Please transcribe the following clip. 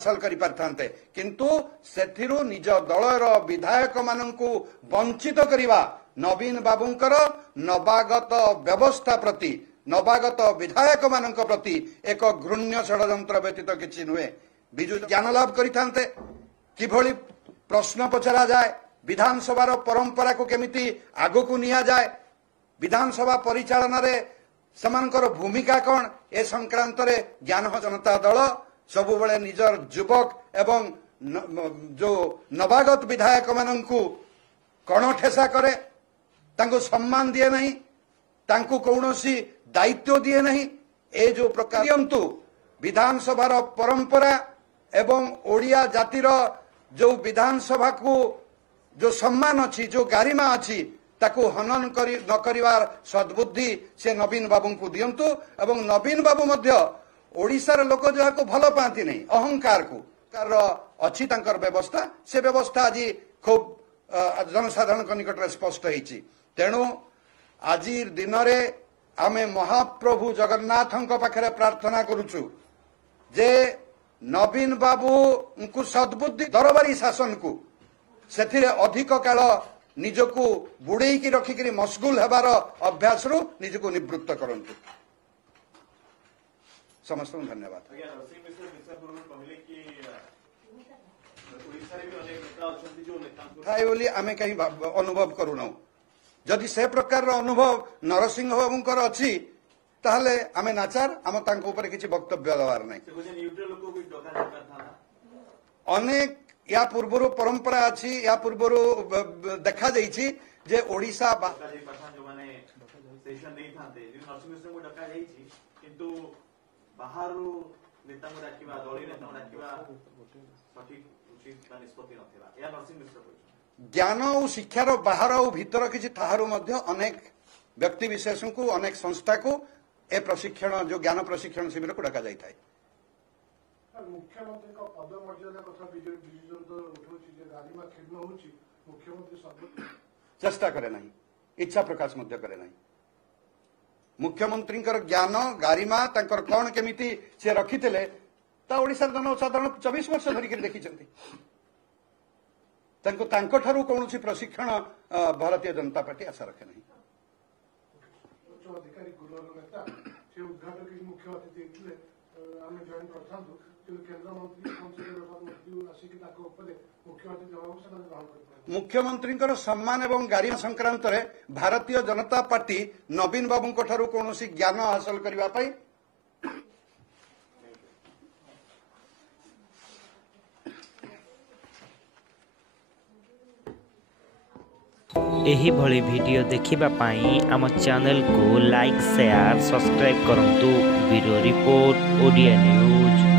हासिल करि पारथान्ते किंतु सेथिरु निज दलर विधायक माननकु वंचित करिवा नवीन बाबूंकर नवागत व्यवस्था प्रति नवागत विधायक मानक प्रति एक घृण्य षड्यंत्र व्यतीत किछि नुहे। विजु ज्ञान लाभ करिथान्ते किभଳି प्रश्न पचरा जाए विधानसभा परंपरा को केमिति आगो को निया जाए विधानसभा परिचालन रे समानकर भूमिका कौन ए संक्रांत रे ज्ञान जनता दल सबु बेले निजर युवक एवं जो नवागत विधायक माननकु कण ठेसा करे तांको सम्मान दिए नहीं तांको कौनसी दायित्व दिए नहीं ए जो प्रकार दियंतु विधानसभार परंपरा एवं ओडिया जातिर जो विधानसभा को जो सम्मान अच्छी जो गारिमा अच्छी ताकू हनन करी न करिवार सद्बुद्धि से नवीन बाबू को दियंतु एवं नवीन बाबू मध्य ओडिशार लोक जहाँ को भल पाती नहीं अहंकार को कार अच्छी तांकर व्यवस्था से व्यवस्था आज खूब जनसाधारण निकट में स्पष्ट होती तेणु आज दिन में आमे महाप्रभु जगन्नाथ पाखे प्रार्थना करुचु जे नवीन बाबू को सद्बुद्धि दरबारी शासन को से अधिक काल निजको बुड़े की रखिक मशगुल होबार अभ्यास रु निजको निवृत्त करंतु। समस्त धन्यवाद। बोली आमे कहीं अनुभव करूना जदि से प्रकार अनुभव नरसिंह बाबूंकर अच्छी ताहले आमे नाचार आम तांको ऊपर किछि वक्तव्य देवार नहीं। अनेक या पूर्वर परंपरा अच्छी या पूर्वर देखा जाइछि जे ओडिशा ज्ञान और शिक्षार बाहर और भीतर किसी ताहारू मध्य अनेक व्यक्ति विशेष को अनेक संस्था को ए प्रशिक्षण जो ज्ञान प्रशिक्षण शिविर को डका जाए। चेष्टा करे नहीं इच्छा प्रकाश मध्य करे नहीं मुख्यमंत्री ज्ञान गारिमा तांकर कौन केमिति से रखिथिले ता ओडिसा जनसाधारण 24 वर्ष धरिक देखी ठारू कौन प्रशिक्षण भारतीय जनता पार्टी आशा रखे नहीं। मुख्यमंत्री सम्मान एवं गारिमा संक्रांत रे भारतीय जनता पार्टी नवीन बाबू ठारू कौन ज्ञान हासिल करने एही भली वीडियो देखिबा पाई आम चैनल को लाइक शेयर सब्सक्राइब करंतु। Bureau report Odia news.